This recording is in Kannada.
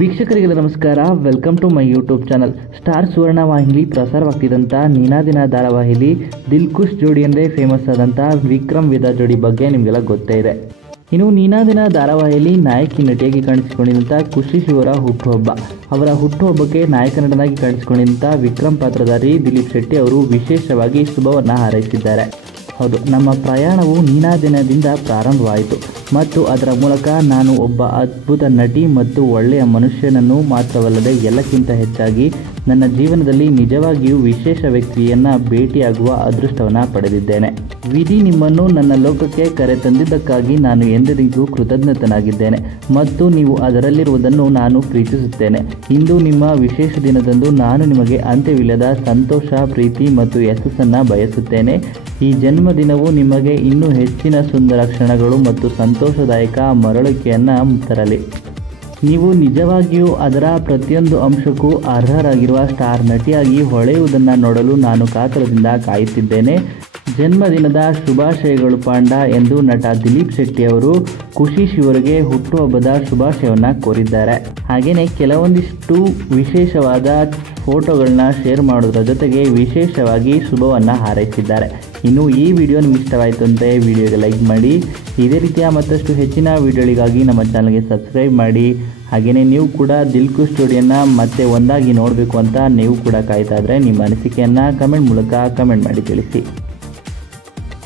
ವೀಕ್ಷಕರಿಗೆಲ್ಲ ನಮಸ್ಕಾರ. Welcome to my YouTube channel. Star Suvarna ವಾಹಿನಿ ಪ್ರಸಾರವಾಗ್ತಿದ್ದಂಥ ನೀನಾದಿನ ಧಾರಾವಾಹಿಲಿ ದಿಲ್ಖುಷ್ ಜೋಡಿ ಅಂದರೆ ಫೇಮಸ್ ಆದಂಥ ವಿಕ್ರಮ್ ವೇದಾ ಜೋಡಿ ಬಗ್ಗೆ ನಿಮಗೆಲ್ಲ ಗೊತ್ತೇ ಇದೆ. ಇನ್ನು ನೀನಾದಿನ ಧಾರಾವಾಹಿಯಲ್ಲಿ ನಾಯಕಿ ನಟಿಯಾಗಿ ಕಾಣಿಸಿಕೊಂಡಿದ್ದಂಥ ಖುಷಿ ಶಿವರ ಹುಟ್ಟುಹಬ್ಬ. ಅವರ ಹುಟ್ಟುಹಬ್ಬಕ್ಕೆ ನಾಯಕ ನಟನಾಗಿ ಕಾಣಿಸಿಕೊಂಡಿದ್ದಂಥ ವಿಕ್ರಮ್ ಪಾತ್ರಧಾರಿ ದಿಲೀಪ್ ಶೆಟ್ಟಿ ಅವರು ವಿಶೇಷವಾಗಿ ಶುಭವನ್ನು ಹಾರೈಸಿದ್ದಾರೆ. ಹೌದು, ನಮ್ಮ ಪ್ರಯಾಣವು ನೀನಾದಿನದಿಂದ ಪ್ರಾರಂಭವಾಯಿತು ಮತ್ತು ಅದರ ಮೂಲಕ ನಾನು ಒಬ್ಬ ಅದ್ಭುತ ನಟಿ ಮತ್ತು ಒಳ್ಳೆಯ ಮನುಷ್ಯನನ್ನು ಮಾತ್ರವಲ್ಲದೆ ಎಲ್ಲಕ್ಕಿಂತ ಹೆಚ್ಚಾಗಿ ನನ್ನ ಜೀವನದಲ್ಲಿ ನಿಜವಾಗಿಯೂ ವಿಶೇಷ ವ್ಯಕ್ತಿಯನ್ನು ಭೇಟಿಯಾಗುವ ಅದೃಷ್ಟವನ್ನು ಪಡೆದಿದ್ದೇನೆ. ವಿಧಿ ನಿಮ್ಮನ್ನು ನನ್ನ ಲೋಕಕ್ಕೆ ಕರೆತಂದಿದ್ದಕ್ಕಾಗಿ ನಾನು ಎಂದೆಂದಿಗೂ ಕೃತಜ್ಞತನಾಗಿದ್ದೇನೆ ಮತ್ತು ನೀವು ಅದರಲ್ಲಿರುವುದನ್ನು ನಾನು ಪ್ರೀತಿಸುತ್ತೇನೆ. ಇಂದು ನಿಮ್ಮ ವಿಶೇಷ ದಿನದಂದು ನಾನು ನಿಮಗೆ ಅಂತ್ಯವಿಲ್ಲದ ಸಂತೋಷ, ಪ್ರೀತಿ ಮತ್ತು ಯಶಸ್ಸನ್ನು ಬಯಸುತ್ತೇನೆ. ಈ ಜನ್ಮದಿನವು ನಿಮಗೆ ಇನ್ನೂ ಹೆಚ್ಚಿನ ಸುಂದರ ಕ್ಷಣಗಳು ಮತ್ತು ಸಂತೋಷದಾಯಕ ಮರಳುವಿಕೆಯನ್ನು ತರಲಿ. ನೀವು ನಿಜವಾಗಿಯೂ ಅದರ ಪ್ರತಿಯೊಂದು ಅಂಶಕ್ಕೂ ಅರ್ಹರಾಗಿರುವ ಸ್ಟಾರ್ ನಟಿಯಾಗಿ ಹೊಳೆಯುವುದನ್ನು ನೋಡಲು ನಾನು ಕಾತರದಿಂದ ಕಾಯುತ್ತಿದ್ದೇನೆ. ಜನ್ಮದಿನದ ಶುಭಾಶಯಗಳು ಪಾಂಡ ಎಂದು ನಟ ದಿಲೀಪ್ ಶೆಟ್ಟಿ ಅವರು ಖುಷಿ ಶಿವರಿಗೆ ಹುಟ್ಟುಹಬ್ಬದ ಶುಭಾಶಯವನ್ನು ಕೋರಿದ್ದಾರೆ. ಹಾಗೆಯೇ ಕೆಲವೊಂದಿಷ್ಟು ವಿಶೇಷವಾದ ಫೋಟೋಗಳನ್ನ ಶೇರ್ ಮಾಡೋದ್ರ ಜೊತೆಗೆ ವಿಶೇಷವಾಗಿ ಶುಭವನ್ನು ಹಾರೈಸಿದ್ದಾರೆ. ಇನ್ನು ಈ ವಿಡಿಯೋ ನಿಮ್ಗೆ ಇಷ್ಟವಾಯಿತು ಅಂದರೆ ವಿಡಿಯೋಗೆ ಲೈಕ್ ಮಾಡಿ. ಇದೇ ರೀತಿಯ ಮತ್ತಷ್ಟು ಹೆಚ್ಚಿನ ವಿಡಿಯೋಗಳಿಗಾಗಿ ನಮ್ಮ ಚಾನಲ್ಗೆ ಸಬ್ಸ್ಕ್ರೈಬ್ ಮಾಡಿ. ಹಾಗೆಯೇ ನೀವು ಕೂಡ ದಿಲ್ಖುಷ್ ಜೋಡಿಯನ್ನು ಮತ್ತೆ ಒಂದಾಗಿ ನೋಡಬೇಕು ಅಂತ ನೀವು ಕೂಡ ಕಾಯ್ತಾ ಇದ್ದರೆ ನಿಮ್ಮ ಅನಿಸಿಕೆಯನ್ನು ಕಮೆಂಟ್ ಮೂಲಕ ಕಮೆಂಟ್ ಮಾಡಿ ತಿಳಿಸಿ.